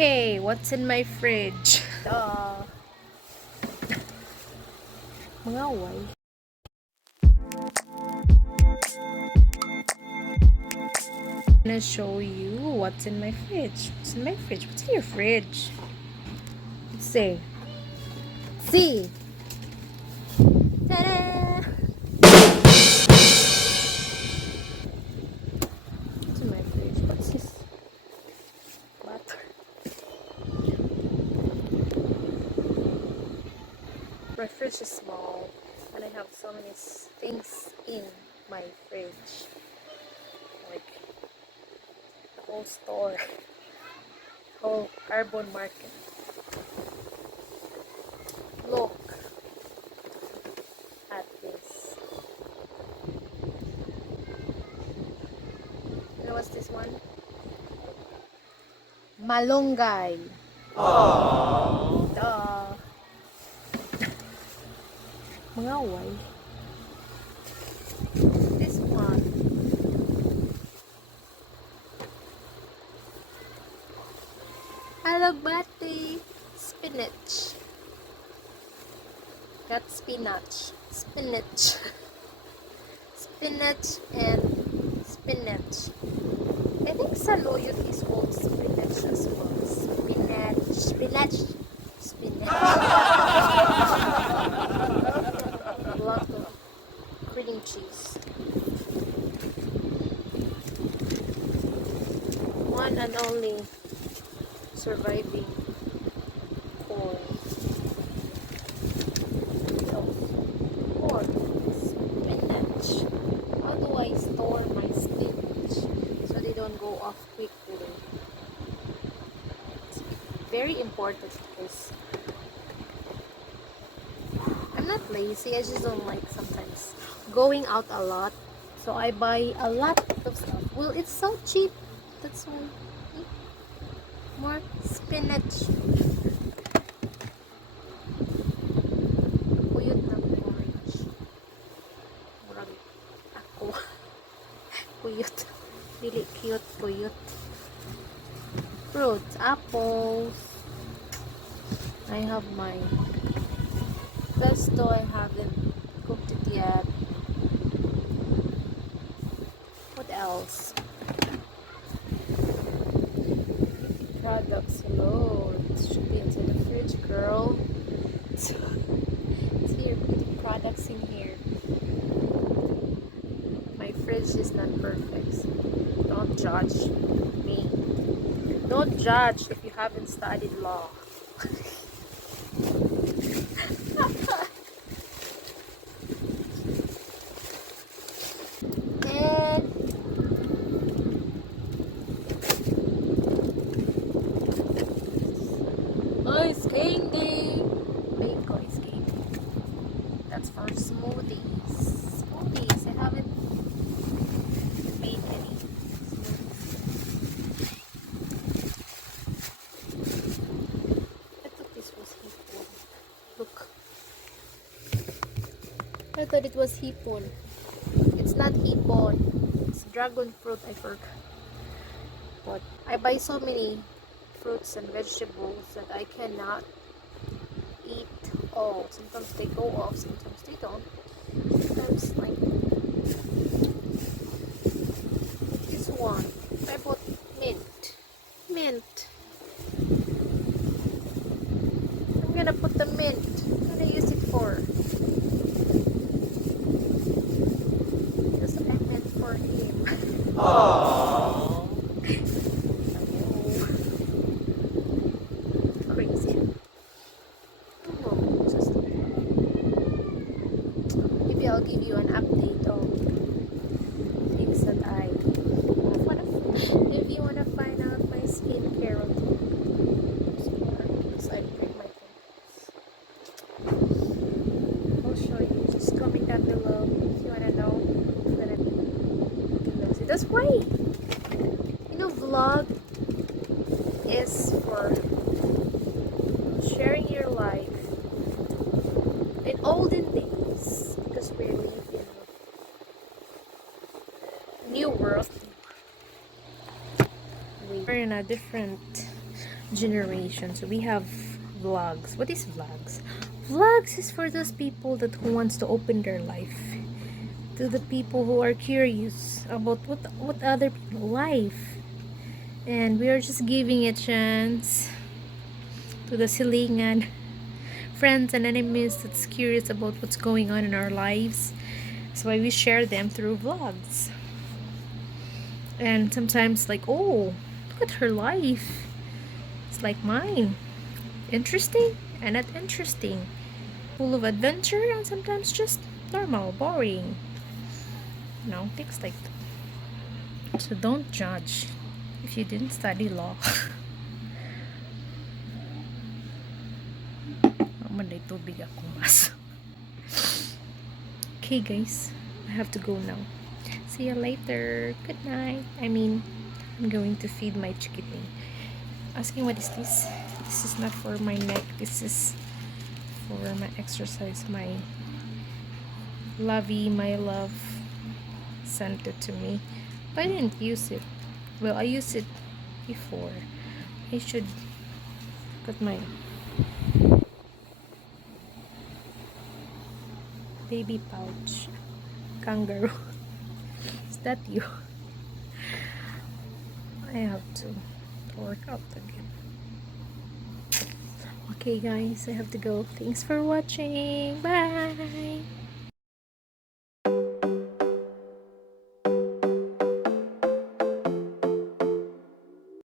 Hey, what's in my fridge? Mga away. I'm gonna show you what's in my fridge. What's in my fridge? What's in your fridge? Let's see. See. Ta-da! What's in my fridge? What's this? Butter. My fridge is small, and I have so many things in my fridge. Like the whole store, whole carbon market. Look at this. You know what's this one? Malunggay. Duh. Mga away. This one. Alugbati. Spinach. Got spinach. Spinach. Spinach and spinach. I think saluyot is called spinach as well. Spinach. Spinach. Spinach. A lot of cream cheese. One and only surviving corn. Corn. Spinach. How do I store my spinach so they don't go off quickly? It's very important because I'm not lazy, I just don't like sometimes going out a lot, so I buy a lot of stuff. Well, it's so cheap, that's why. More spinach. Puyot na orange. Murag ako. Puyot. Really cute puyot. Fruits, apples. I have my pesto, I haven't cooked it yet. What else? Products, hello. It should be inside the fridge, girl. It's here, beauty products in here. My fridge is not perfect, so don't judge me. Don't judge if you haven't studied law. And ice candy. Mango ice candy. That's for smoothies. Smoothies. I haven't made any smoothies. I thought this was hipon. Look. I thought it was hipon. It's not hipon. It's dragon fruit, I forgot. But I buy so many fruits and vegetables that I cannot eat all. Sometimes they go off, sometimes they don't. Sometimes like this one. I bought mint. Mint. I'm gonna put the mint. I'm gonna use it for. Because I meant for him. Aww. Crazy. Oh, just maybe I'll give you an update on things that I wanna. If you wanna find out my skincare routine, because I break my fingers. I'll show you. Just comment down below if you wanna know. I'm gonna be below. See, that's why vlog is for sharing your life in olden days, because we live in a new world. We're in a different generation. So we have vlogs. What is vlogs? Vlogs is for those people that who wants to open their life to the people who are curious about what other people life, and we are just giving a chance to the silingan friends and enemies that's curious about what's going on in our lives. That's why we share them through vlogs. And sometimes like, oh, look at her life, it's like mine, interesting and not interesting, full of adventure, and sometimes just normal, boring, things like that. So don't judge if you didn't study law. Manday tubig ako mas. Okay guys, I have to go now. See you later. Good night. I'm going to feed my chickadee. Asking what is this? This is not for my neck. This is for my exercise. My love sent it to me. But I didn't use it. Well, I used it before. I should got my baby pouch. Kangaroo. Is that you? I have to work out again. Okay guys, I have to go. Thanks for watching. Bye.